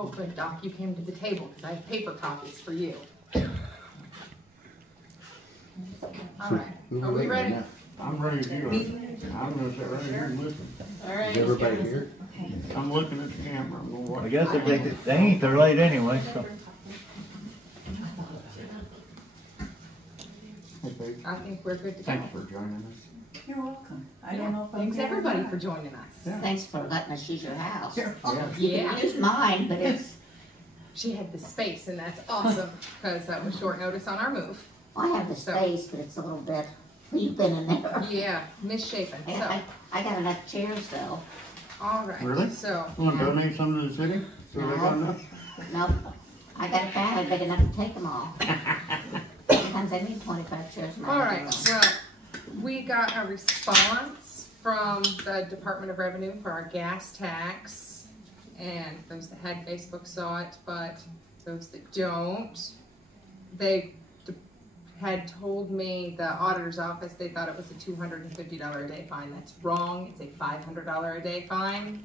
Oh, good, Doc, you came to the table because I have paper copies for you. All right, are we ready? I'm ready to go. I'm gonna sit right here and listen. All right. Is everybody here? Okay. I'm looking at the camera. I'm gonna watch. I guess if they ain't, they're late anyway, so. Hey, Paige. I think we're good to go. Thanks for joining us. You're welcome. I don't know if I'm Thanks here or everybody not. for joining us. Yeah. Thanks for letting us use your house. Yeah. You Yeah. can use mine, but it's, She had the space and that's awesome because that was short notice on our move. I have the So- space, but it's a little bit, we've been in there. Yeah, misshapen, so, I got enough chairs though. all right. Really? So, You wanna donate some to the city? So they got enough? Nope, I got a family big enough to take them all. Sometimes I need 25 chairs in my all living right, room. well, we got a response from the Department of Revenue for our gas tax. And those that had Facebook saw it, but those that don't, they had told me, the auditor's office, they thought it was a $250 a day fine. That's wrong, it's a $500 a day fine.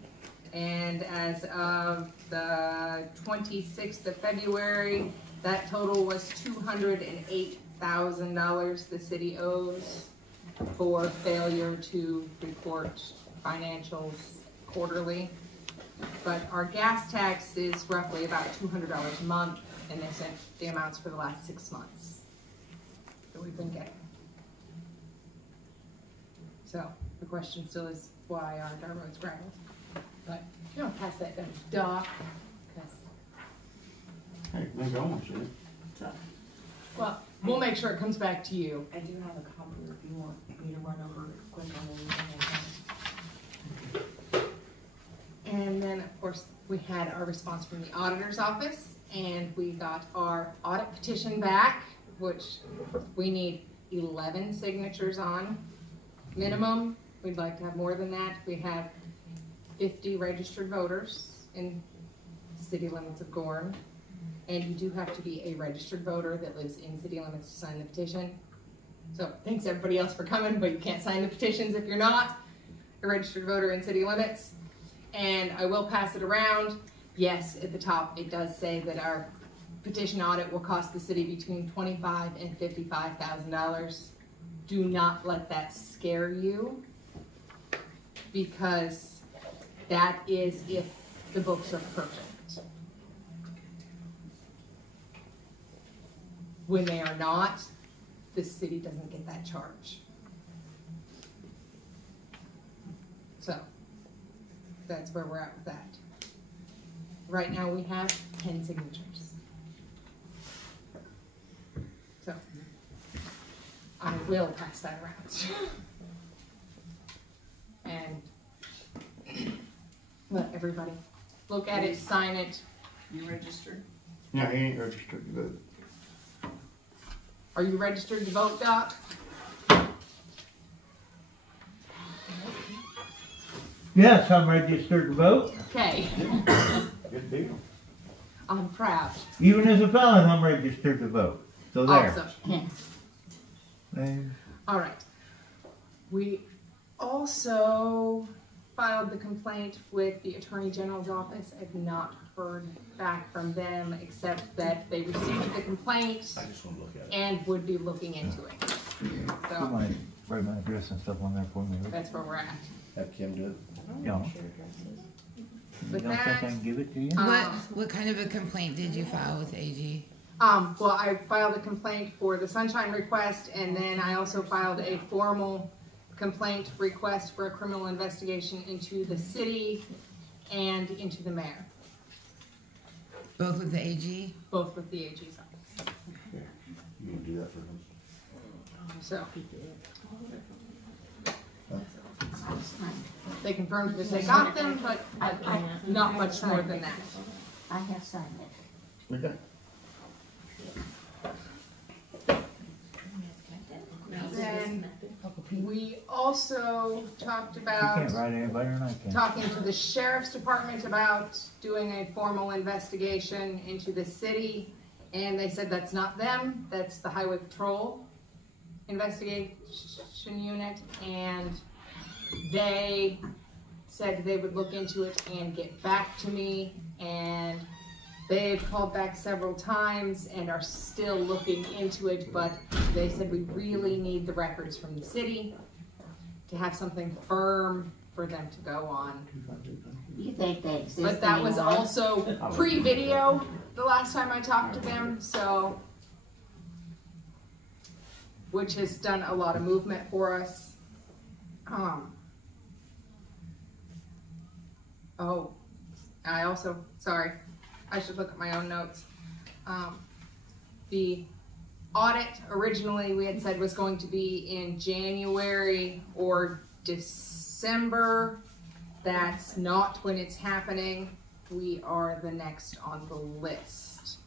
And as of the 26th of February, that total was $208,000 the city owes for failure to report financials quarterly. But our gas tax is roughly about $200 a month, and they sent the amounts for the last 6 months that we've been getting. So the question still is, why aren't our roads gravelled? But you don't pass that down to Doc, because, Hey, maybe I want to see it. So, well, we'll make sure it comes back to you. I do have a copy if you want me to run over quick on the And then, of course, we had our response from the auditor's office, and we got our audit petition back, which we need 11 signatures on minimum. We'd like to have more than that. We have 50 registered voters in the city limits of Gorin, and you do have to be a registered voter that lives in city limits to sign the petition. So thanks everybody else for coming, but you can't sign the petitions if you're not a registered voter in city limits. And I will pass it around. Yes, at the top it does say that our petition audit will cost the city between $25,000 and $55,000. Do not let that scare you, because that is if the books are perfect. When they are not, the city doesn't get that charge. So that's where we're at with that. Right now we have 10 signatures. So I will pass that around. And let everybody look at it, sign it. You registered? Yeah, he ain't registered to vote. Are you registered to vote, Doc? Yes, I'm registered to vote. Okay, Good deal. I'm proud. Even as a felon, I'm registered to vote. So there. Awesome. And All right. We also filed the complaint with the Attorney General's office. I've not heard back from them, except that they received the complaint I just want to look at it. and would be looking into it. put So my, write my address and stuff on there for me. that's where we're at. Have Kim do it. Yeah. You With don't think that, I can give it to you? What kind of a complaint did you file with AG? Well, I filed a complaint for the sunshine request, and then I also filed a formal complaint request for a criminal investigation into the city and into the mayor, Both with the AG? both with the AG's office. You can do that for him. So they confirmed that they got them, but not much more than that. I have signed it. Okay. Then we also talked You about can't write any better than I can. talking to the sheriff's department about doing a formal investigation into the city, and they said that's not them, that's the highway patrol investigation unit, and they said they would look into it and get back to me, and They've called back several times and are still looking into it, but they said we really need the records from the city to have something firm for them to go on. You think they exist But that was anymore? also pre-video the last time I talked to them, so, which has done a lot of movement for us. Oh, I also, sorry, I should look at my own notes. The audit originally we had said was going to be in January or December. That's not when it's happening. We are the next on the list.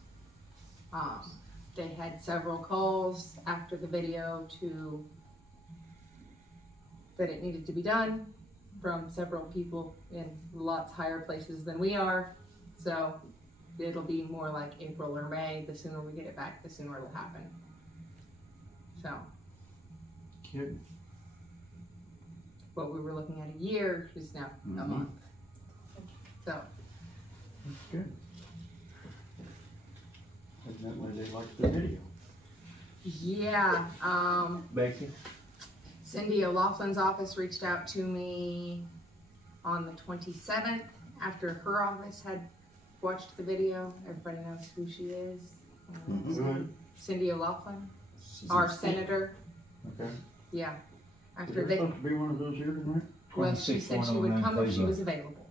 They had several calls after the video that it needed to be done from several people in lots higher places than we are. So it'll be more like April or May. The sooner we get it back, the sooner it'll happen. So. Kid. What we were looking at a year is now a month. So. That's good. Evidently they liked the video. Yeah, Becky? Cindy O'Loughlin's office reached out to me on the 27th after her office had watched the video. Everybody knows who she is. Good. Cindy O'Loughlin, our senator. Okay. Yeah. Is After there they, supposed to be one of those here tonight? well, she said she would come if she was available.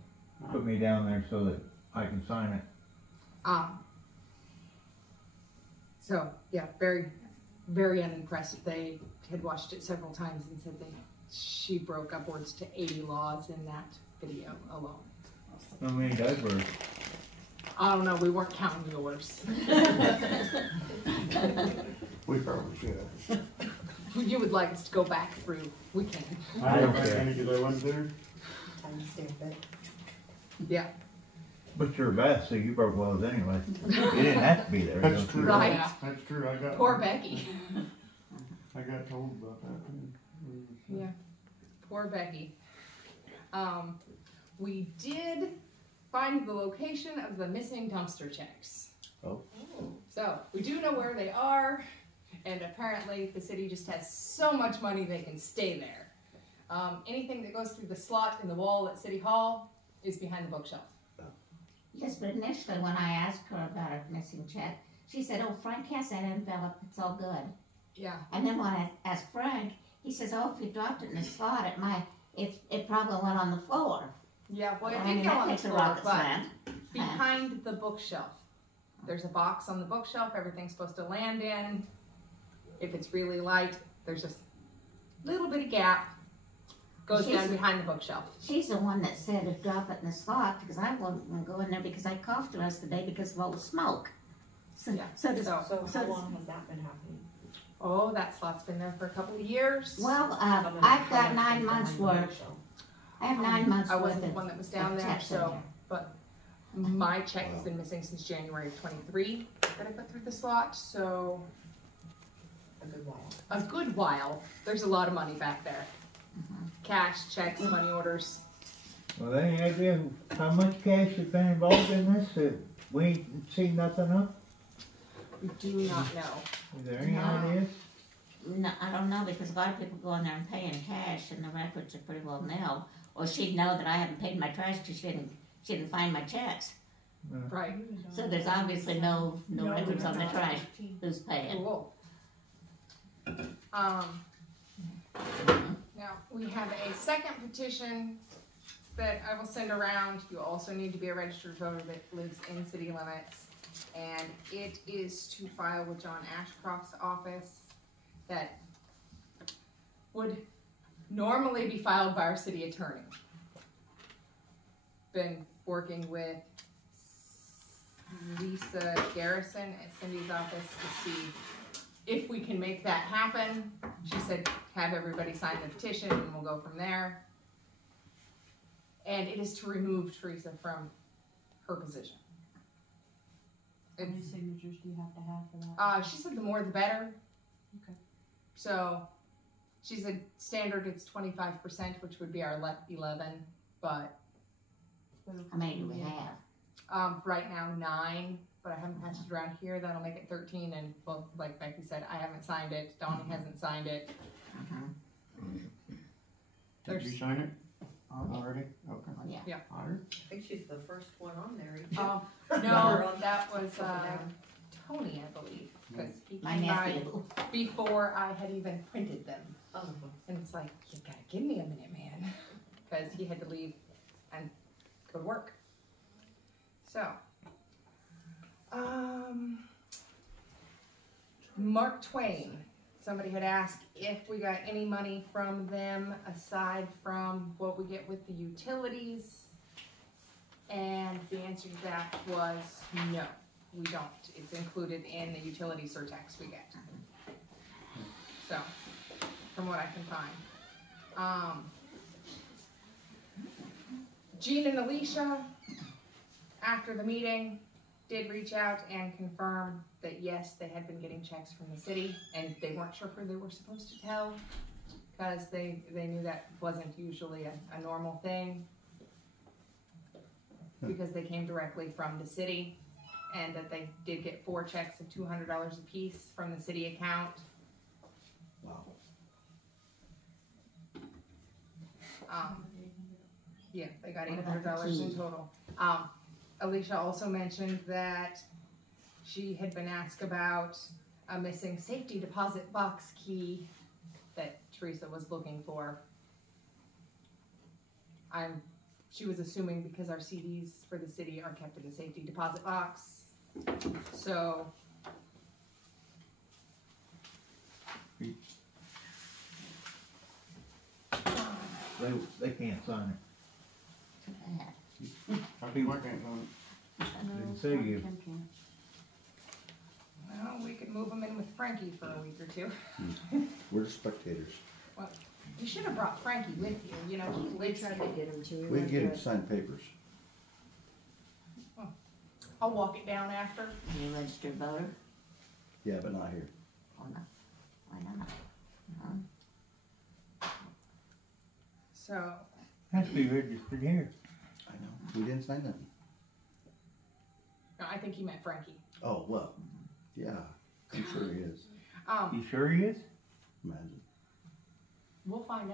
Put me down there so that I can sign it. So yeah, very, very unimpressed. They had watched it several times and said she broke upwards to 80 laws in that video alone. How many diapers? I don't know, we weren't counting yours. We probably should have. You would like us to go back through, we can. I don't think any of that wasn't there. Yeah. But you're a vet, so you broke laws anyway. You didn't have to be there. That's don't true. you? Right. That's true. I got. Poor Becky. I got told about that. Yeah, poor Becky. We did find the location of the missing dumpster checks. Oh. So we do know where they are, and apparently the city just has so much money they can stay there. Anything that goes through the slot in the wall at City Hall is behind the bookshelf. Yes, but initially when I asked her about a missing check, she said, oh, Frank has that envelope, it's all good. Yeah. And then when I asked Frank, he says, oh, if you dropped it in the slot, it probably went on the floor. Yeah, well, it I did mean, go that on the takes a floor, rocket but science. behind the bookshelf. There's a box on the bookshelf everything's supposed to land in. If it's really light, there's just a little bit of gap. Goes down behind the bookshelf. She's the one that said to drop it in the slot because I wouldn't go in there because I coughed the rest of the day because of all the smoke. So, Yeah. so, So how long has that been happening? Oh, that slot's been there for a couple of years. well, I've got 9 months worth. I have 9 months I worth wasn't of the one that was down there, checks in so, there. but my check has been missing since January of 23 that I put through the slot, so A good while. a good while. There's a lot of money back there. Cash, checks, money orders. Well, any idea how much cash has been involved in this that we ain't seen nothing of? We do not know. Is there any No. ideas? No, I don't know because a lot of people go in there and pay in cash and the records are pretty well nilled. Or she'd know that I haven't paid my trash because she didn't find my checks. Right. So there's obviously no records on the trash. Who's paying? Cool. Now, we have a second petition that I will send around. You also need to be a registered voter that lives in city limits. And it is to file with John Ashcroft's office that would normally be filed by our city attorney. Been working with Lisa Garrison at Cindy's office to see if we can make that happen. She said have everybody sign the petition and we'll go from there. And it is to remove Teresa from her position. How many signatures do you have to have for that? She said the more the better. Okay. So she said standard it's 25%, which would be our 11, but How many do we have? Right now 9, but I haven't passed it around here. That'll make it 13. And well, like Becky said, I haven't signed it. Donnie hasn't signed it. Did you sign it already? Okay. Yeah. Otter? I think she's the first one on there. No, that was Tony, I believe, because he My came by nephew. before I had even printed them. Oh, And it's like, you gotta give me a minute, man, because he had to leave and go to work. So, Mark Twain. Somebody had asked if we got any money from them aside from what we get with the utilities. And the answer to that was no, we don't. It's included in the utility surtax we get. So, from what I can find. Jean and Alicia, after the meeting, did reach out and confirm that yes, they had been getting checks from the city, and they weren't sure who they were supposed to tell, because they knew that wasn't usually a normal thing, because they came directly from the city, and that they did get 4 checks of $200 apiece from the city account. Wow. Yeah, they got What about the $800 in key? total. Alicia also mentioned that she had been asked about a missing safety deposit box key that Teresa was looking for. She was assuming because our CDs for the city are kept in the safety deposit box. So. They can't sign it. Too bad. How come I can't sign Didn't say you. Well, we could move them in with Frankie for a week or 2. We're just spectators. Well, you should have brought Frankie with you, you know, he we lives tried here. to get him to. We can get him to sign papers. I'll walk it down after. Are you a registered voter? Yeah, but not here. Oh, no. Why not? No. So, Has to be registered here. I know. We didn't sign that. no, I think he meant Frankie. Oh, well, yeah, I'm sure he is. You sure he is? Imagine. We'll find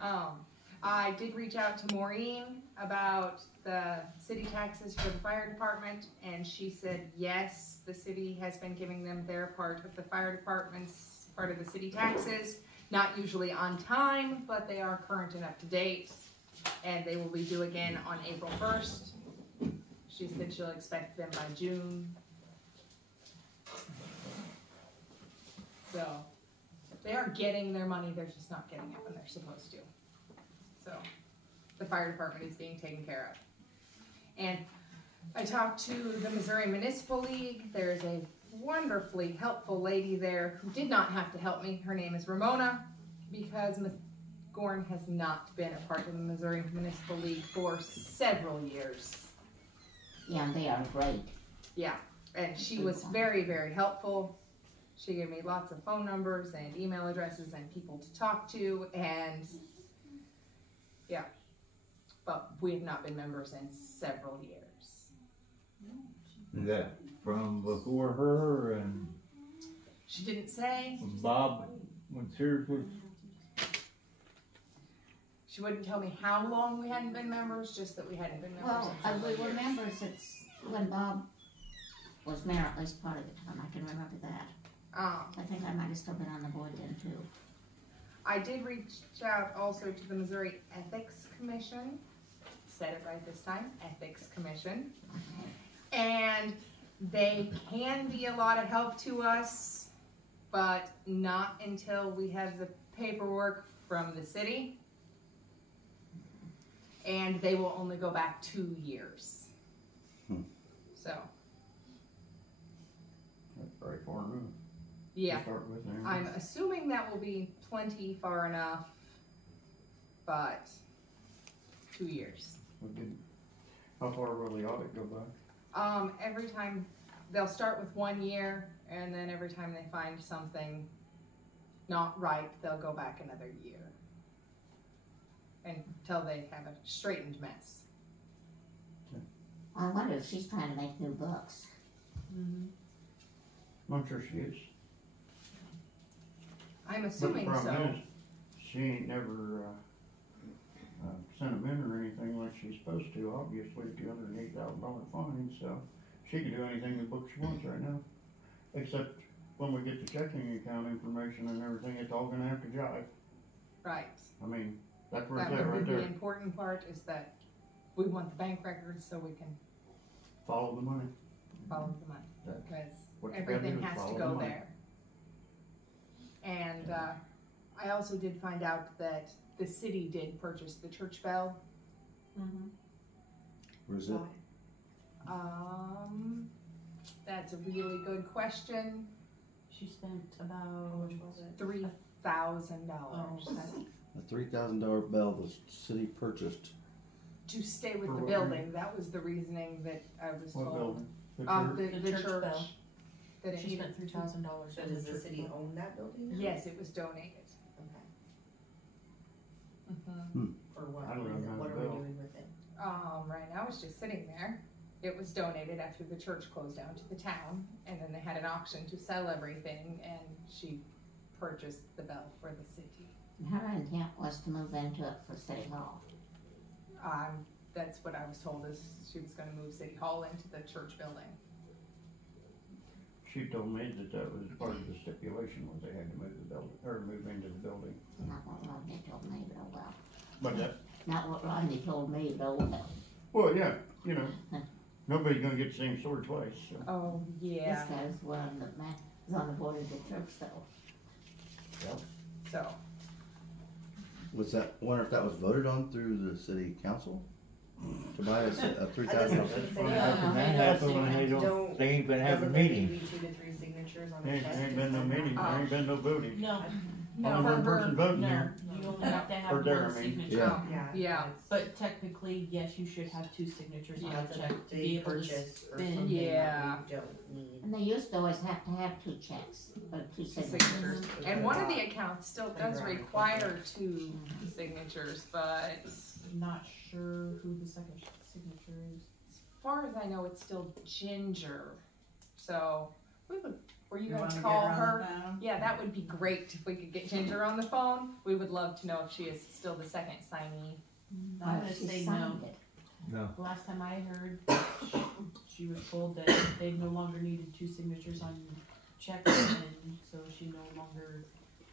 out. I did reach out to Maureen about the city taxes for the fire department, and she said yes, the city has been giving them their part of the fire department's part of the city taxes. Not usually on time, but they are current and up to date, and they will be due again on April 1st. She said she'll expect them by June. So, they are getting their money, they're just not getting it when they're supposed to. So, the fire department is being taken care of. And I talked to the Missouri Municipal League. There's a wonderfully helpful lady there who did not have to help me. Her name is Ramona, because Ms. Gorin has not been a part of the Missouri Municipal League for several years. Yeah, and they are great. Yeah, and she was very, very helpful. She gave me lots of phone numbers and email addresses and people to talk to, and yeah, but we have not been members in several years. Is that from before her and She didn't say. when Bob, when Sears was? She wouldn't tell me how long we hadn't been members, just that we hadn't been members Well, in several we were years. members, it's when Bob was mayor, at least part of the time, I can remember that. I think I might have still been on the board then too. I did reach out also to the Missouri Ethics Commission. Said it right this time, Ethics Commission. And they can be a lot of help to us, but not until we have the paperwork from the city. And they will only go back 2 years. So, That's very far enough. yeah. To start with, anyways. I'm assuming that will be plenty far enough, but 2 years. How far will the audit go back? Every time, they'll start with 1 year, and then every time they find something not right, they'll go back another year. Until they have a straightened mess. wonder if she's trying to make new books. I'm sure she is. I'm But the assuming problem so. is, she ain't never, sent them in or anything like she's supposed to, obviously, $208,000 fine, so she can do anything in the book she wants right now. Except when we get the checking account information and everything, it's all gonna have to jive. Right. I mean, that's where That it's at would right be the there. important part, is that we want the bank records so we can Follow the money. follow the money. That's Because what you gotta do everything is has to follow the go money. there. And, I also did find out that the city did purchase the church bell. Where's it? That's a really good question. She spent about, $3,000 A $3,000 bell the city purchased. to stay with For the what building. That was the reasoning that I was What told. building? The church? The The church church. bell. That it She needed. spent $3,000. So does the city own that building now? Yes, it was donated. Okay. For what I don't know reason? how What to are we build. doing with it? Right now it's just sitting there. It was donated after the church closed down to the town, and then they had an auction to sell everything, and she purchased the bell for the city. And her intent was to move into it for City Hall. That's what I was told, is she was gonna move City Hall into the church building. She told me that was part of the stipulation, was they had to move the building, or move into the building. Not what Rodney told me, but oh well. But that, Not what Rodney told me, but oh well. well, yeah, you know, nobody's gonna get the same sword twice, so. Oh, This guy's one that is on the board of the church though. So, Was that, wonder if that was voted on through the city council? To buy a I just $3,000? was gonna say, How can that happen when they ain't been having doesn't there need meetings? to be 2 to 3 signatures on There a ain't, check? there ain't been no meeting, there ain't been no voting. No, no, Only one person voting no, here. you only have to Or have there, one I mean. signature. Yeah. Yeah. that's- But technically, yes, you should have 2 signatures on a That's check a to be big able to purchase or spend. something Yeah. that we don't need. And they used to always have to have 2 checks, or 2 signatures. signatures. And one of the accounts still does require 2 signatures, but Not sure who the second signature is. as far as I know, it's still Ginger. So, were you wanna gonna get call on the her? phone? Yeah, that would be great if we could get Ginger on the phone. We would love to know if she is still the second signee. I'm Oh, gonna she say signed no. it. No. Last time I heard, she was told that they no longer needed 2 signatures on checks, and so she no longer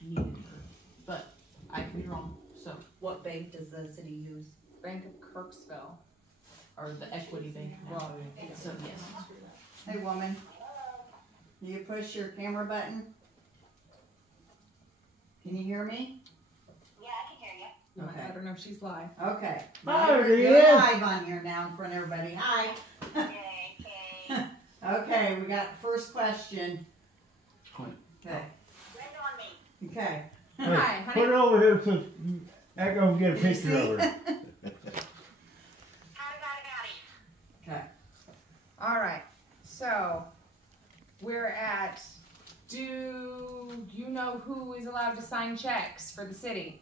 needed her. But I could be wrong, so, What bank does the city use? Bank of Kirksville. or the equity bank. Well, So, yes. Hey, woman. Do you push your camera button? Can you hear me? I don't know if she's live. Okay. There You're he is. live on here now in front of everybody. Hi. Okay, we got the first question. Okay. Okay. Hi, Put honey. it over here so I go get a picture of her. Okay. All right. So, we're at. Do you know who is allowed to sign checks for the city?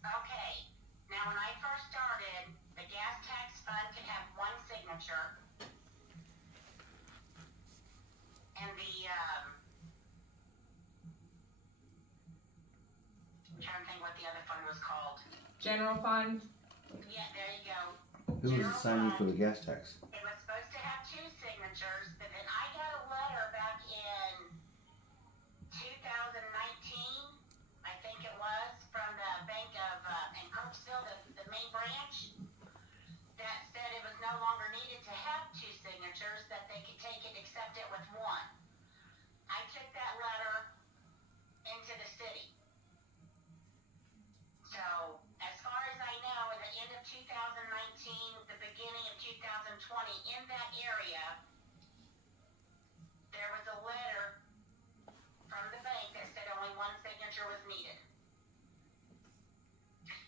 Okay, now when I first started, the gas tax fund could have 1 signature. And I'm trying to think what the other fund was called. General fund. Yeah, there you go. Who was assigning for the gas tax? It was supposed to have 2 signatures, but then I got a letter back in 2019, I think it was, from the Bank of, in Kirksville, the main branch, that said it was no longer needed to have 2 signatures, that they could take it, accept it with 1. I took that letter into the city. So, as far as I know, at the end of 2019, the beginning of 2020, in that area, there was a letter from the bank that said only 1 signature was needed.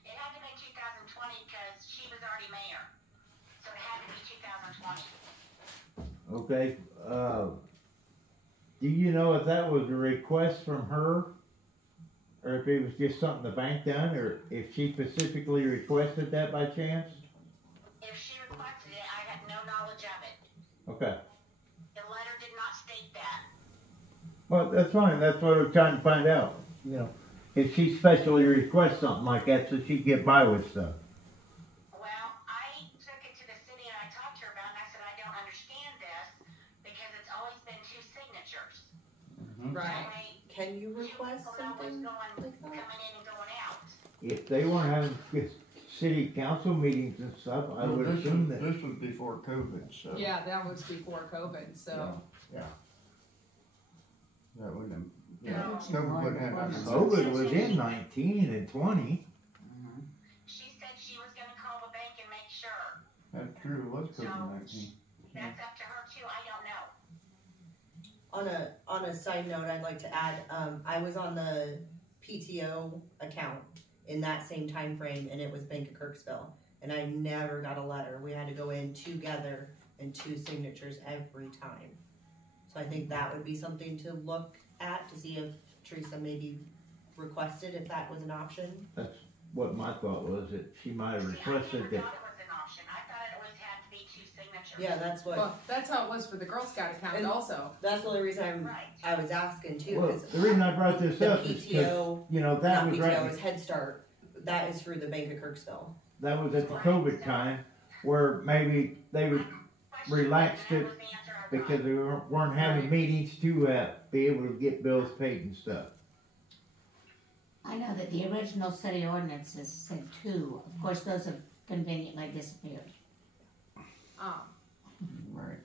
It had to be 2020 because she was already mayor. So it had to be 2020. Okay, do you know if that was a request from her? Or if it was just something the bank done, or if she specifically requested that by chance? If she requested it, I had no knowledge of it. Okay. The letter did not state that. Well, that's fine, that's what I'm trying to find out, you know. If she specially requests something like that so she can get by with stuff. Well, I took it to the city and I talked to her about it, and I said, I don't understand this because it's always been 2 signatures. That Right. way, Can you 2 request people know what's something going, like that? coming in and going out. If they weren't having city council meetings and stuff, I would assume that. This was before COVID, so. Yeah, that was before COVID, so. Yeah. That wouldn't have, yeah, No. COVID wouldn't have happened. COVID was in 19 and 20. She said she was gonna call the bank and make sure. That's true, it was COVID-19. That's up to her too, I don't know. On a side note, I'd like to add, I was on the PTO account in that same time frame, and it was Bank of Kirksville, and I never got a letter. We had to go in together and 2 signatures every time. So I think that would be something to look at to see if Teresa maybe requested if that was an option. That's what my thought was, that she might have See, I requested never that. thought it was an option, I thought it always had to be 2 signatures. Yeah, that's what. Well, that's how it was for the Girl Scout account And- also. That's the only reason Right. I was asking too. Well, 'Cause the reason I brought this the up is because, PTO, you know, that not was PTO, right, is Head Start. That is through the Bank of Kirksville. that was at the COVID time, where maybe they would relaxed it because they weren't having meetings to be able to get bills paid and stuff. I know that the original city ordinances said 2. Of course, those have conveniently disappeared. Right.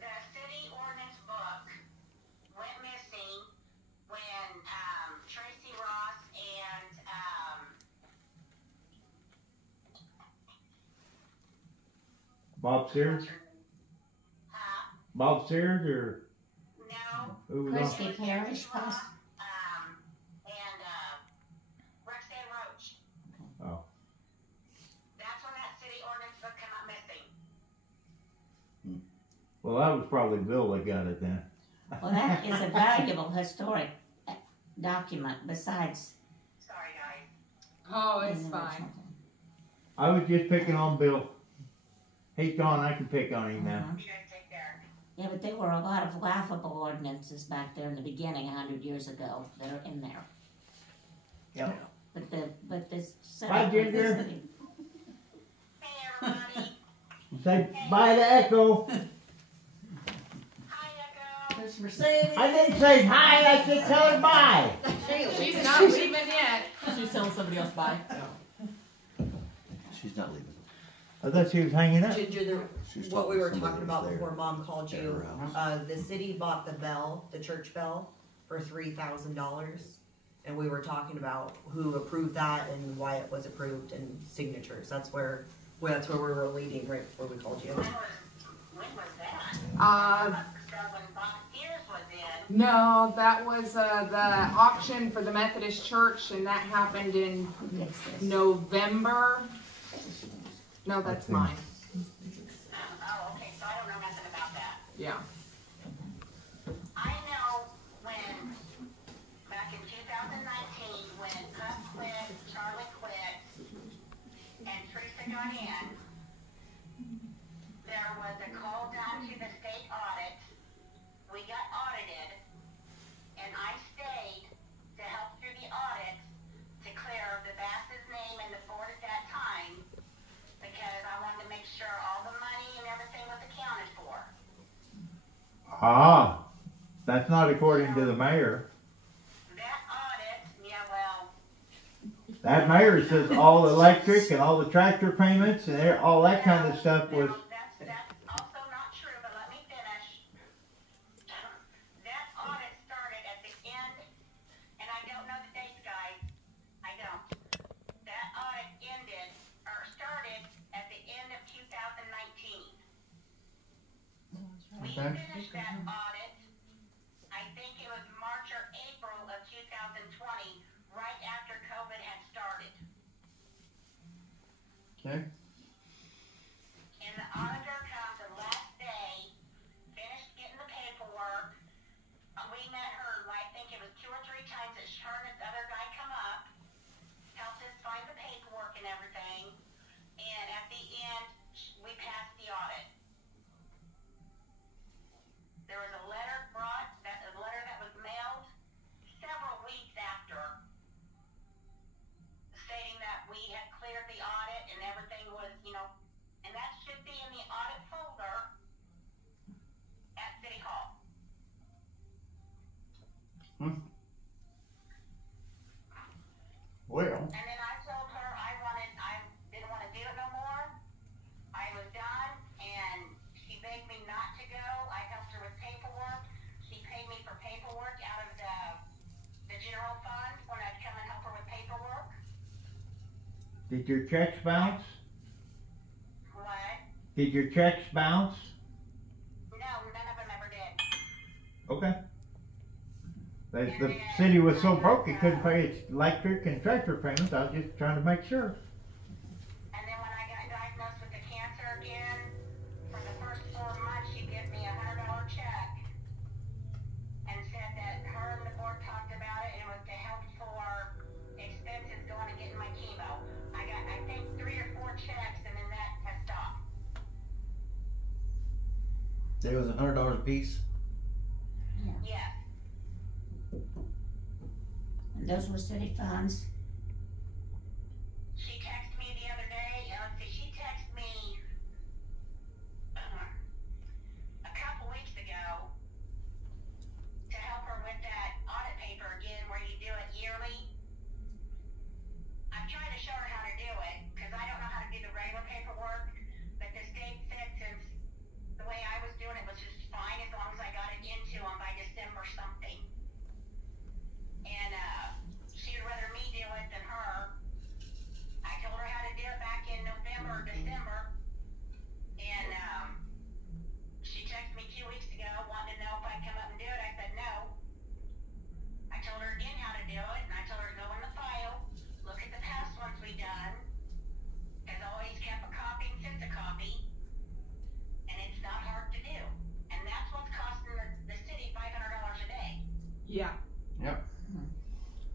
The city ordinance book went missing when, Tracy Ross and, Bob Sears? Bob Sears or no, who was on? Christie Parish, Ross, possibly? and, Roxanne Roach. Oh. That's when that city ordinance book came out missing. Well, that was probably Bill that got it then. Well, that is a valuable historic document besides. Sorry, guys. Oh, in it's the fine. original. I was just picking on Bill. He's gone, I can pick on him now. You guys take care. Yeah, but there were a lot of laughable ordinances back there in the beginning, 100 years ago, that are in there. Yep. But this. Bye, Ginger. Hey, everybody. Say bye to Echo. Hi, Echo. Miss Mercedes. I didn't say hi, I said tell her bye. She's not leaving yet. She's telling somebody else bye. She's not leaving. I thought she was hanging up. Ginger, She's what we talking to were somebody talking about that's there before Mom called at you, her house. the city bought the bell, the church bell, for $3,000. And we were talking about who approved that and why it was approved and signatures. That's where we were leading right before we called you. When was that? When Bob Sears was in. No, that was the auction for the Methodist Church, and that happened in It's this. November. No, that's mine. Oh, okay, so I don't know nothing about that. Yeah. I know when, back in 2019, when Pup quit, Charlie quit, and Teresa got in, there was a call down to the state audit. We got audited, and I stayed to help through the audit to clear the Bass's name and the board at that time, because I wanted to make sure all the money and everything was accounted for. Ah, that's not according to the mayor. That audit, yeah, well, That mayor says all electric and all the tractor payments and all that kind of stuff was. no, that's also not true, but let me finish. That audit started at the end, and I don't know the dates, guys. I don't. That audit ended, or started at the end of 2019. We Okay. finished that audit, I think it was March or April of 2020, right after COVID had started. Okay. And the auditor comes the last day, finished getting the paperwork. We met her, I think it was 2 or 3 times that her and this other guy come up, helped us find the paperwork and everything. And at the end, we passed the audit. Well, And then I told her I didn't want to do it no more. I was done, and she begged me not to go. I helped her with paperwork. She paid me for paperwork out of the general fund when I'd come and help her with paperwork. Did your checks bounce? What? Did your checks bounce? No, none of them ever did. Okay. The city was so broke it couldn't pay its electric and tractor payments. I was just trying to make sure. And then when I got diagnosed with the cancer again, for the first 4 months, she gave me $100 check and said that her and the board talked about it, and it was to help for expenses going and getting my chemo. I got, I think, 3 or 4 checks, and then that has stopped. There was $100 a piece. Yes. And those were city funds. She texted me the other day, let's see, she texted me a couple weeks ago to help her with that audit paper again where you do it yearly. I'm trying to show her how to do it because I don't know how to do the regular paperwork, but the state said since the way I was doing it was just fine as long as I got it into them by December something. And she'd rather me do it than her. I told her how to do it back in November or December, and she texted me 2 weeks ago wanting to know if I'd come up and do it. I said no. I told her again how to do it, and I told her to go in the file, look at the past ones we done, has always kept a copy and sent a copy, and it's not hard to do. And that's what's costing the city $500 a day. Yeah.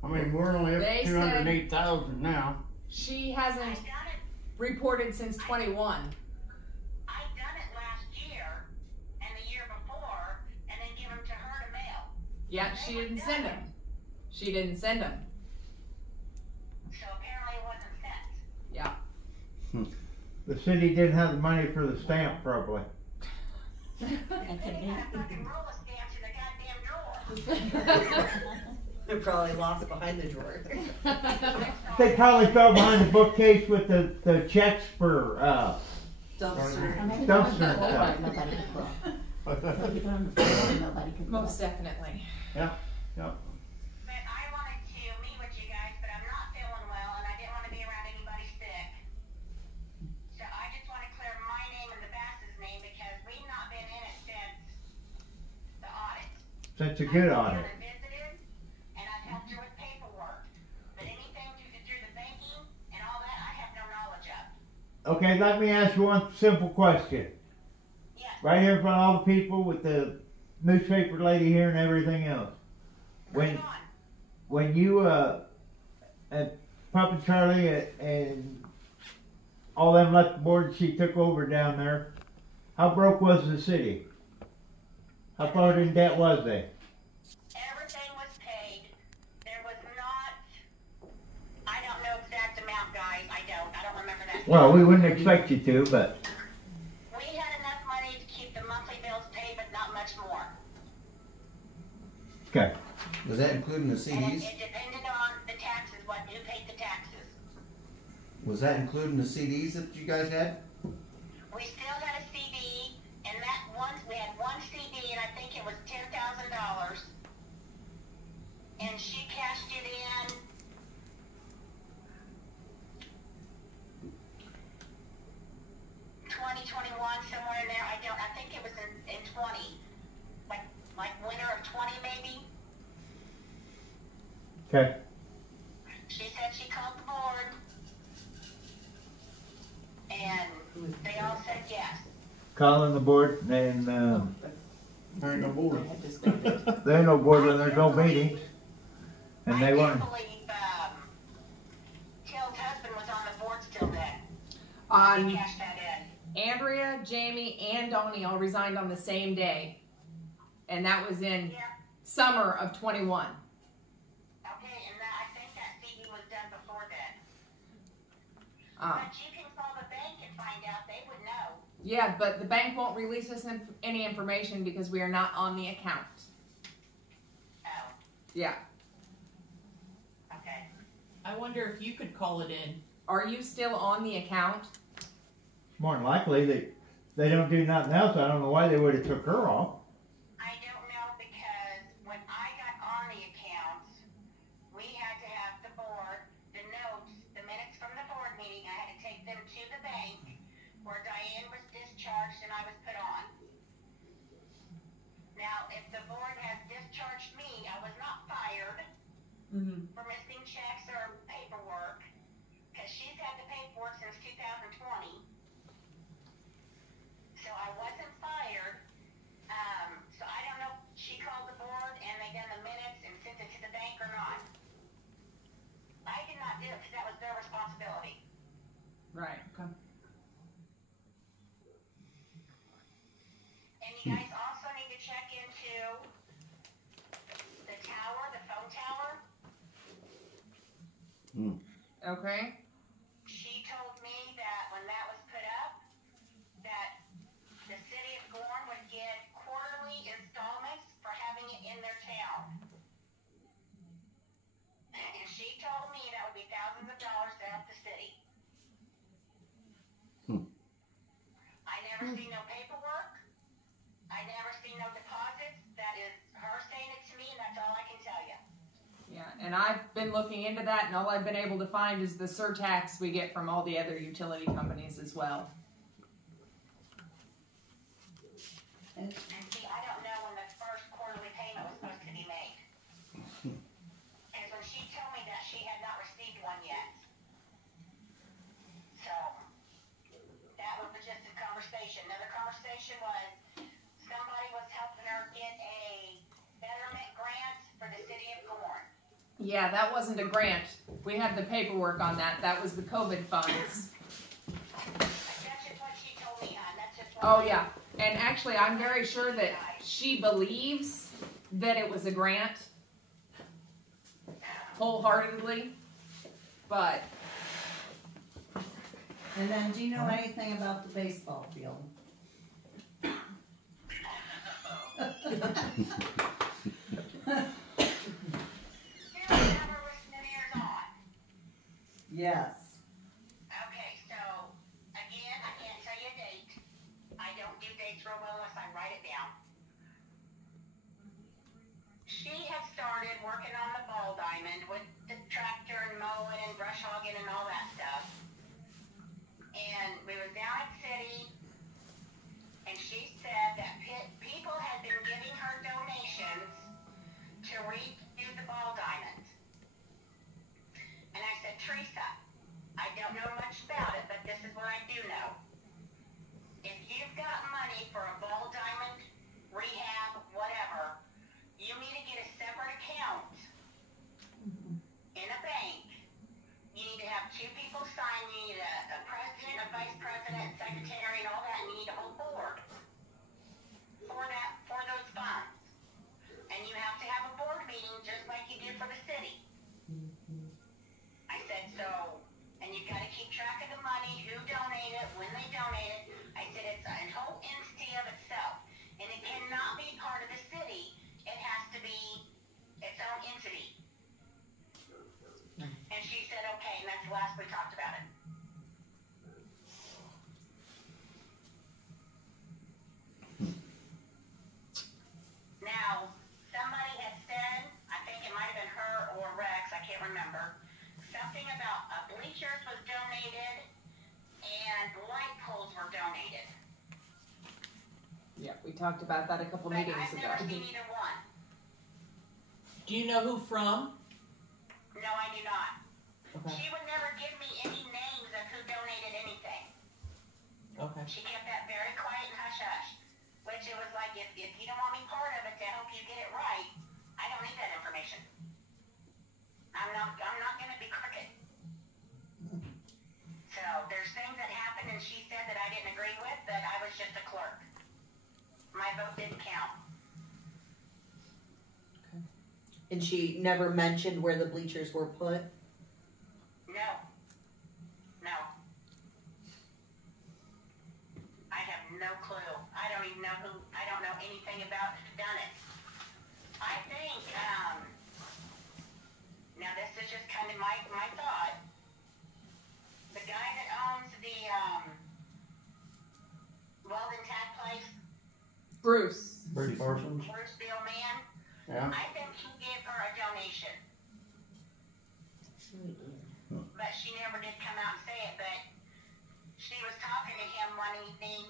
I mean, we're only up They to said- 208,000 now. She I've hasn't done it. reported since 21. I've done it last year and the year before, and then give them to her to mail. Yeah, she didn't send them. She didn't send them. So apparently it wasn't sent. Yeah. The city didn't have the money for the stamp probably. That could They be. got a fucking roll of stamps in the goddamn drawer. They're probably lost behind the drawer. They probably fell behind the bookcase with the checks for Dumpster. Or maybe Dumpster they're on the floor, stuff. nobody could look. Maybe they're on the floor, nobody could look. Most definitely. Yep. But I wanted to meet with you guys, but I'm not feeling well, and I didn't want to be around anybody sick. So I just want to clear my name and the Bass's name because we've not been in it since the audit. Such a good I've audit. been visited, and I've helped her with paperwork. But anything through the banking and all that, I have no knowledge of. Okay, let me ask you one simple question. Yes. Right here in front of all the people with the newspaper lady here and everything else. Bring it on. When you and Puppet Charlie and all them left the board she took over down there, how broke was the city? How far in debt was they? Everything was paid. There was not, I don't know exact amount, guys. I don't remember that. Well, we wouldn't expect you to, but We had enough money to keep the monthly bills paid, but not much more. okay. Was that including the And CDs? it depended on the taxes, who paid the taxes. Was that including the CDs that you guys had? We still had a CD, and we had one CD, and I think it was $10,000. And she cashed it in. Somewhere in there, I think it was in 20, like winter of 20 maybe. Okay. She said she called the board, and they all said yes. Calling the board and There ain't no board. there ain't no board and there's no meetings. And they I weren't. can't believe Till's husband was on the board still then. They cashed that in. Andrea, Jamie, and Donnie all resigned on the same day. And that was in Yeah. summer of 21. Okay, and I think that CD was done before then. Um, But you can call the bank and find out. They would know. yeah, but the bank won't release us any information because we are not on the account. Oh. Yeah. Okay. I wonder if you could call it in. Are you still on the account? More than likely, they don't do nothing else. I don't know why they would have took her off. I don't know because when I got on the account, we had to have the board, the notes, the minutes from the board meeting, I had to take them to the bank where Diane was discharged and I was put on. Now, if the board has discharged me, I was not fired Mm-hmm. for missing checks or paperwork, because she's had the paperwork since 2020. So I wasn't fired. So I don't know if she called the board and they done the minutes and sent it to the bank or not. I did not do it because that was their responsibility. Right. And you guys also need to check into the tower, the phone tower. Okay. She told me that when that was put up, that the city of Gorin would get quarterly installments for having it in their town. And she told me that would be thousands of dollars to help the city. I never seen no paperwork. I never seen no deposits. That is her saying it to me, and that's all I can tell you. Yeah, and I've been looking into that, and all I've been able to find is the surtax we get from all the other utility companies as well. And see, I don't know when the first quarterly payment was supposed to be made. Because when she told me that, she had not received one yet. So, that was just a conversation. Another conversation was, somebody was helping her get a betterment grant for the city of Gorin. Yeah, that wasn't a grant. We have the paperwork on that. That was the COVID funds. That's just what she told me, hon. That's just what Oh, yeah. And actually, I'm very sure that she believes that it was a grant wholeheartedly, but And then, do you know anything about the baseball field? Still never listening ears on. Yes. Okay, so, again, I can't tell you a date. I don't do dates real well unless I write it down. She has started working on the ball diamond with the tractor and mowing and brush hogging and all that stuff. And we were down at City, and she said that people had been giving her donations to redo the ball diamond. And I said, Teresa, I don't know much about it, but this is what I do know. If you've got money for a ball diamond, rehab, whatever, you need to get a separate account in a bank. You need to have two people sign. You need a president, a vice president, secretary, and all that. And you need a whole board for those funds. And you have to have a board meeting just like you do for the city. I said, so, and you've got to keep track of the money, who donated, when they donated. I said, it's a whole entity of itself. And it cannot be part of the city. It has to be its own entity. And she said, okay, and that's the last we talked about it. Now, somebody had said, I think it might have been her or Rex, I can't remember, something about bleachers was donated and light poles were donated. yeah, we talked about that a couple But meetings I've ago. never seen either one. Do you know who from? No, I do not. Okay. She would never give me any names of who donated anything. Okay. She kept that very quiet and hush hush. Which it was like, if you don't want me part of it to help you get it right, I don't need that information. I'm not gonna be crooked. So there's things that happened and she said that I didn't agree with, but I was just a clerk. My vote didn't count. And she never mentioned where the bleachers were put? No. No. I have no clue. I don't even know I don't know anything about who done it. I think, Now this is just kind of my thought. The guy that owns the welding tack place, Bruce. Bruce Parsons. Bruce the old man, Yeah. I think he gave her a donation. Sure he did. But she never did come out and say it, but she was talking to him one evening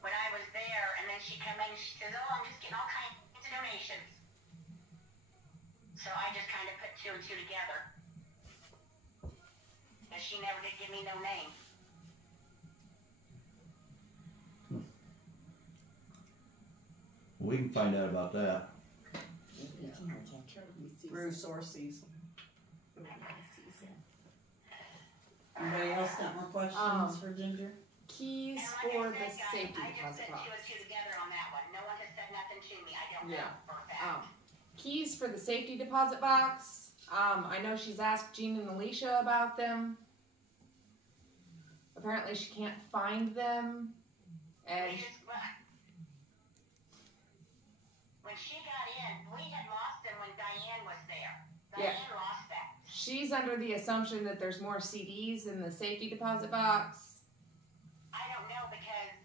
when I was there, and then she come in and she says, oh, I'm just getting all kinds of donations. So I just kind of put two and two together. But she never did give me no name. We can find out about that. Bruce Orsies. Anybody else got more questions for Ginger? Keys And for like I the said, guys, safety I just deposit put box. two and two together on that one. No one has said nothing to me. I don't Yeah. know for a fact. Keys for the safety deposit box. I know she's asked Jean and Alicia about them. Apparently she can't find them. And When she got in, we had lost them when Diane was there. Yeah. Diane lost that. she's under the assumption that there's more CDs in the safety deposit box. I don't know because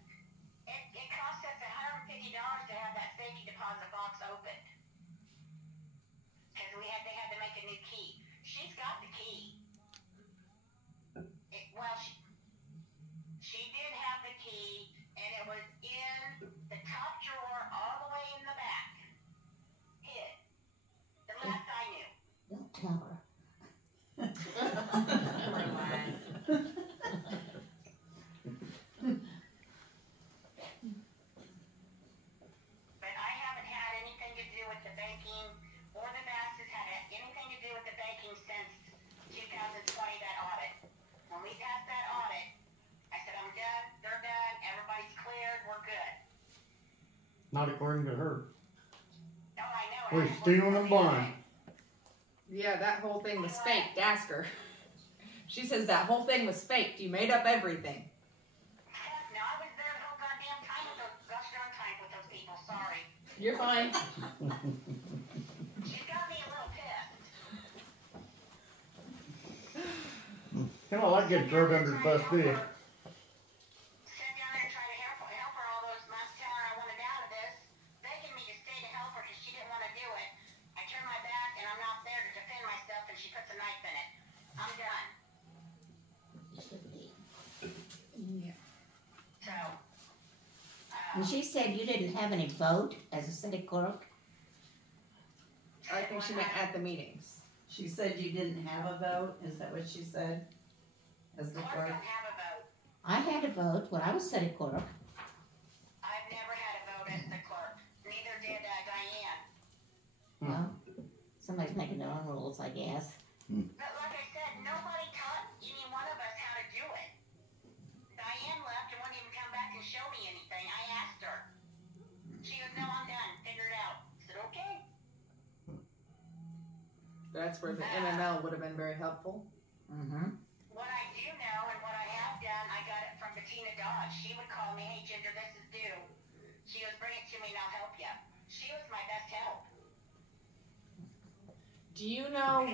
it cost us $150 to have that safety deposit box opened. Because they had to make a new key. She's got the key. She did have the key, and it was in the top drawer all the way in the back. Hid. The last I knew. Don't tell her. But I haven't had anything to do with the banking, or the Basses had anything to do with the banking since 2020, that audit. When we passed that audit, I said, I'm done, they're done, everybody's cleared, we're good. Not according to her. No, I know. We're stealing them blind. Yeah, that whole thing was faked. Ask her. She says that whole thing was faked. You made up everything. No, I was there the whole goddamn time with those, gosh darn time with those people, sorry. You're fine. She got me a little pissed. You know, I get drug under the bus, do you? Sit down there and try to help her all those months, tell her I wanted out of this, begging me to stay to help her because she didn't want to do it. I turn my back and I'm not there to defend myself and she puts a knife in it. I'm done. Yeah. So, And she said you didn't have any vote as a city clerk. I think she meant at the meetings. She said you didn't have a vote, is that what she said? As the clerk clerk? don't have a vote. I had a vote when I was city clerk. I've never had a vote as the clerk. Neither did Diane. Well, somebody's making their own rules, I guess. But like I said, nobody taught any one of us how to do it. Diane left and wouldn't even come back and show me anything. I asked her. She goes, no, I'm done. Figure it out. I said, okay. That's where the MML would have been very helpful. Mm-hmm. What I do know and what I have done, I got it from Bettina Dodge. She would call me, hey Ginger, this is due. She goes, bring it to me and I'll help you. She was my best help. Do you know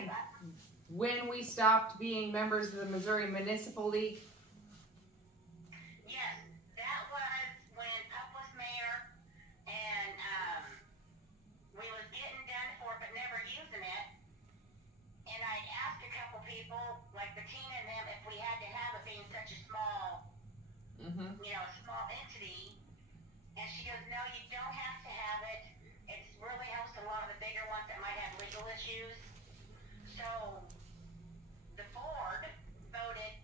when we stopped being members of the Missouri Municipal League? Yes, that was when Pup was mayor and we was getting done for it but never using it. And I asked a couple people, like Bettina and them, if we had to have it being such a small, a small entity. And she goes, no, you don't have to have it. It really helps a lot of the bigger ones that might have legal issues. So the board voted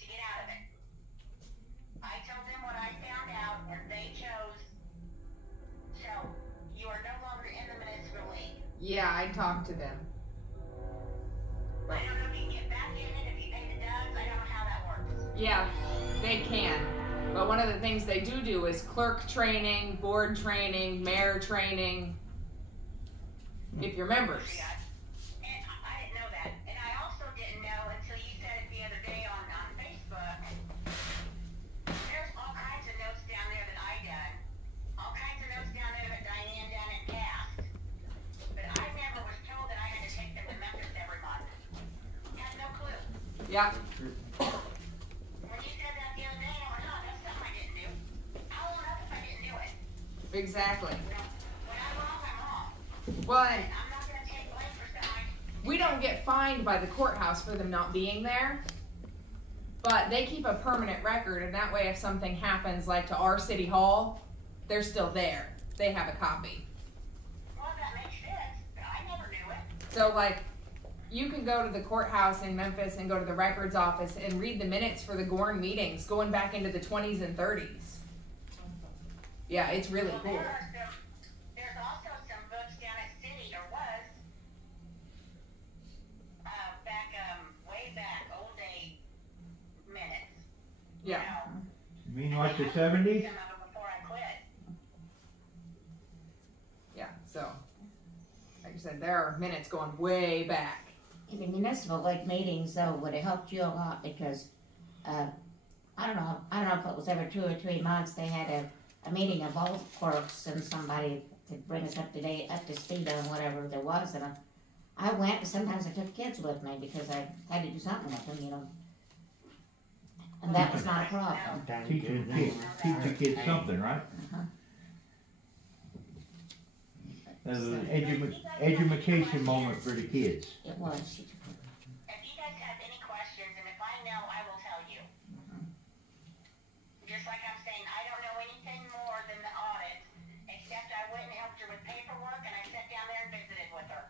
to get out of it. I told them what I found out and they chose. So you are no longer in the municipal league. Yeah, I talked to them. I don't know if you can get back in it if you pay the dues. I don't know how that works. Yeah, they can. But one of the things they do is clerk training, board training, mayor training, if you're members. Yeah. And I didn't know that. And I also didn't know until you said it the other day on Facebook. There's all kinds of notes down there that I done. All kinds of notes down there that Diane done and cast. But I never was told that I had to take them to Memphis every month. Yeah. When you said that the other day, I went, oh, that's something I didn't do. I'll own up if I didn't do it. Exactly. When I'm wrong, I'm wrong. Well, And I'm not gonna take blame for something. we don't get fined by the courthouse for them not being there, but they keep a permanent record, and that way if something happens like to our city hall, they're still there. They have a copy. Well, that makes sense. I never knew it. So like, you can go to the courthouse in Memphis and go to the records office and read the minutes for the Gorin meetings going back into the 20s and 30s. Yeah, it's really Well, cool. there's also some books down at City, or was, back, way back, old day minutes. Yeah. You mean like the 70s? Some of it before I quit. Yeah, so, like I said, there are minutes going way back. In the municipal league meetings, though, would have helped you a lot because, I don't know if it was every 2 or 3 months they had a meeting of all clerks and somebody to bring us up to date, up to speed on whatever there was. And I went, and sometimes I took kids with me because I had to do something with them, you know. And that was not a problem. Teach the kids something, right? That was an education moment for the kids. It was. If you guys have any questions, and if I know, I will tell you. Just like I'm saying, I don't know anything more than the audit, except I went and helped her with paperwork, and I sat down there and visited with her.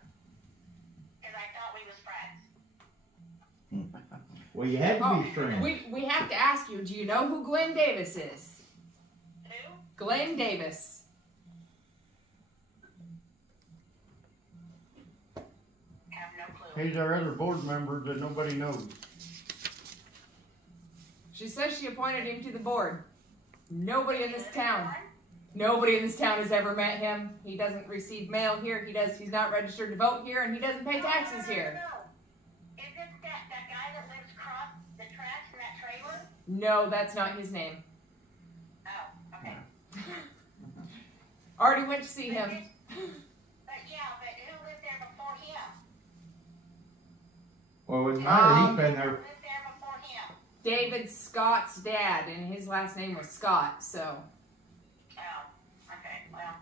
Because I thought we was friends. Well, you had to be friends. We have to ask you, do you know who Glenn Davis is? Who? Glenn Davis. Have no clue. He's our other board member that nobody knows. She says she appointed him to the board. Nobody in this town. Nobody in this town has ever met him. He doesn't receive mail here. He's not registered to vote here, and he doesn't pay taxes here. No. Isn't that guy that lives across the tracks in that trailer? No, that's not his name. Oh, okay. Already went to see him. But who lived there before him? Well, it wouldn't matter. He's been Who there. lived there before him? David Scott's dad, and his last name was Scott, so. Oh, okay, well.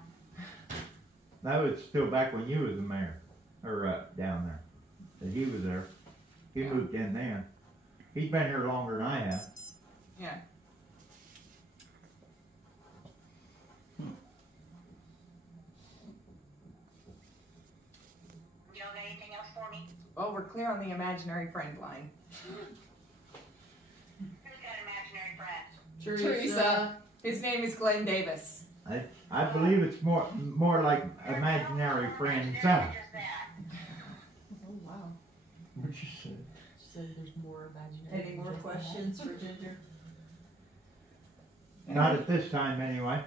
That was still back when you was the mayor, or down there. That he was there. He moved in then. He's been here longer than I have. Yeah. You don't got anything else for me? Well, we're clear on the imaginary friend line. Who's got imaginary friends? Teresa. His name is Glenn Davis. I believe it's more like imaginary friend son. Just that. Oh, wow. What'd you say? She said there's more imaginary. Any more questions for Ginger? Not at this time, anyway.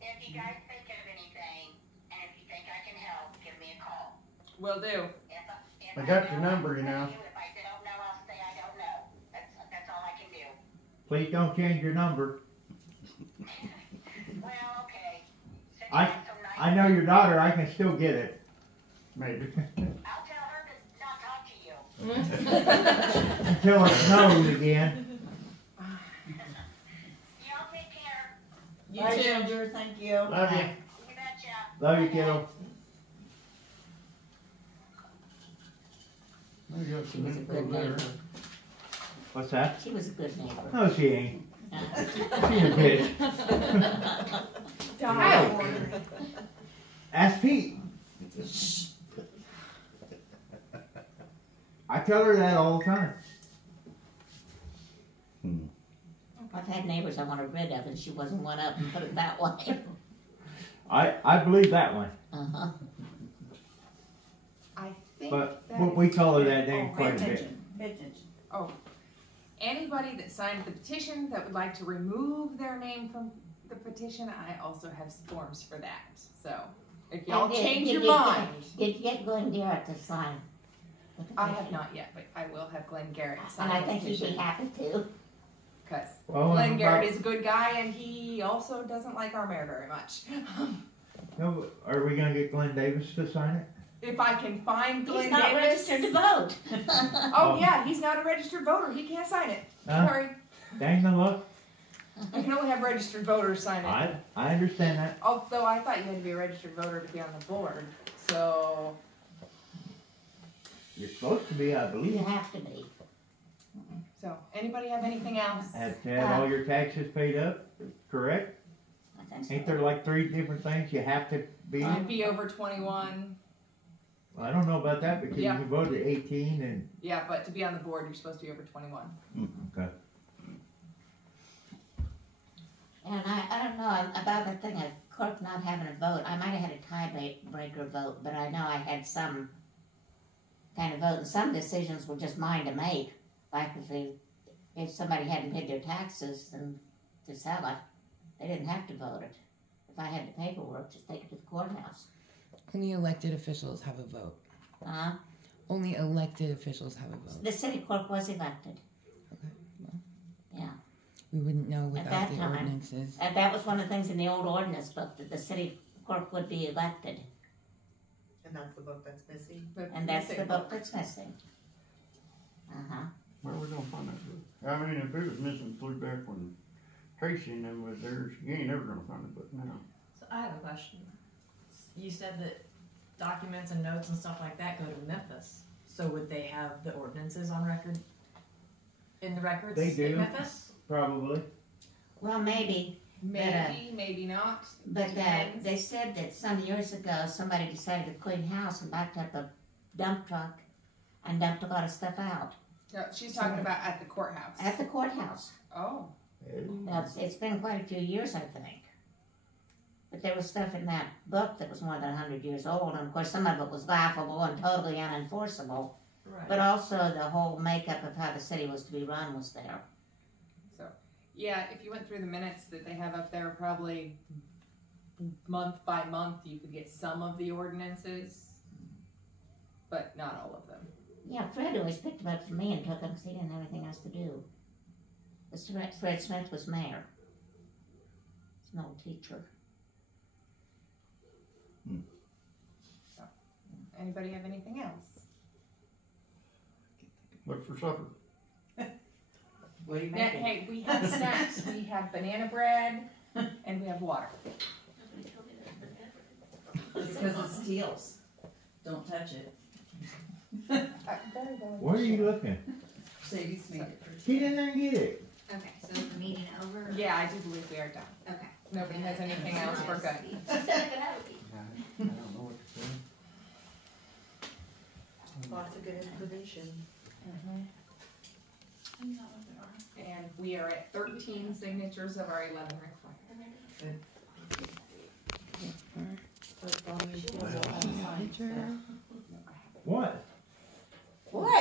If you guys think of anything, and if you think I can help, give me a call. Will do. If I got know, your number, I'll you tell know. If I don't know, I'll say I don't know. That's all I can do. Please don't change your number. Well, okay. Since I- you're so nice, I know your daughter. I can still get it. Maybe. I'll tell her to not talk to you. Until it snows again. Y'all take care. You Bye, too. Ginger, thank you. Love you. You betcha. Love you, kiddo. I got She some was a info good there. neighbor. What's that? She was a good neighbor. No, she ain't. She's a bitch. Hey. Ask Pete. I tell her that all the time. I've had neighbors I wanted rid of, and she wasn't one of them, put it that way. I believe that one. Uh-huh. I think But that we is- call her that name Pay quite a bit. attention, pay attention. Anybody that signed the petition that would like to remove their name from the petition, I also have forms for that. So if y'all And did- change did your you get- mind, Did you get Glenn Garrett to sign? the I have petition? not yet, but I will have Glenn Garrett sign And I the think he'd be petition. happy to. Because Well, Glenn about- Garrett is a good guy, and he also doesn't like our mayor very much. No, are we gonna get Glenn Davis to sign it? if I can find Glenn He's not Davis. registered to vote. Oh yeah, he's not a registered voter. He can't sign it. Huh? Sorry. Dang the luck. You can only have registered voters sign it. I understand that. Although I thought you had to be a registered voter to be on the board. So You're supposed to be, I You believe. have to be. anybody have anything else? Have to have all your taxes paid up, correct? I think so. Ain't there like 3 different things you have to be? And be over 21. Well, I don't know about that because Yeah. you can vote at 18 and, Yeah, but to be on the board, you're supposed to be over 21. okay. And I don't know about that thing of clerk not having a vote. I might have had a tiebreaker vote, but I know I had some kind of vote. And some decisions were just mine to make. Like if somebody hadn't paid their taxes and to sell it, they didn't have to vote it. If I had the paperwork, just take it to the courthouse. Only elected officials have a vote. Uh, Only elected officials have a vote. the city clerk was elected. Okay. Well, Yeah. we wouldn't know At without that the time. ordinances. And that was one of the things in the old ordinance book, that the city clerk would be elected. And that's the book that's missing. And that's the book that's missing. Uh-huh. Where are we gonna find that book? I mean, if it was missing through back when Tracy and them was there, you ain't never gonna find the book now. So I have a question. You said that documents and notes and stuff like that go to Memphis. So would they have the ordinances on record? In the records They do. in Memphis? Probably. Well, maybe, Maybe, maybe not. but Depends. they said that some years ago, somebody decided to clean house and backed up a dump truck and dumped a lot of stuff out No, she's talking about at the courthouse. at the courthouse. Oh. Now, it's been quite a few years, I think. But there was stuff in that book that was more than 100 years old, and of course some of it was laughable and totally unenforceable. Right. But also the whole makeup of how the city was to be run was there. Yeah, if you went through the minutes that they have up there, probably month by month, you could get some of the ordinances, but not all of them. Yeah, Fred always picked them up for me and took them because he didn't have anything else to do. Fred Smith was mayor. He's an old teacher. Anybody have anything else? Look for supper. What do you Now, hey, we have snacks. We have banana bread and we have water. It's because it's Steele's. Don't touch it. Very, very Where are you looking? Sadie's made it for Get in there and get it. Okay, so is the meeting over? Yeah, I do believe we are done. Okay. Nobody has anything else. We're good. She said I could have a piece. I don't know what to say. Lots of good information. And we are at 13 signatures of our 11 required. What? What?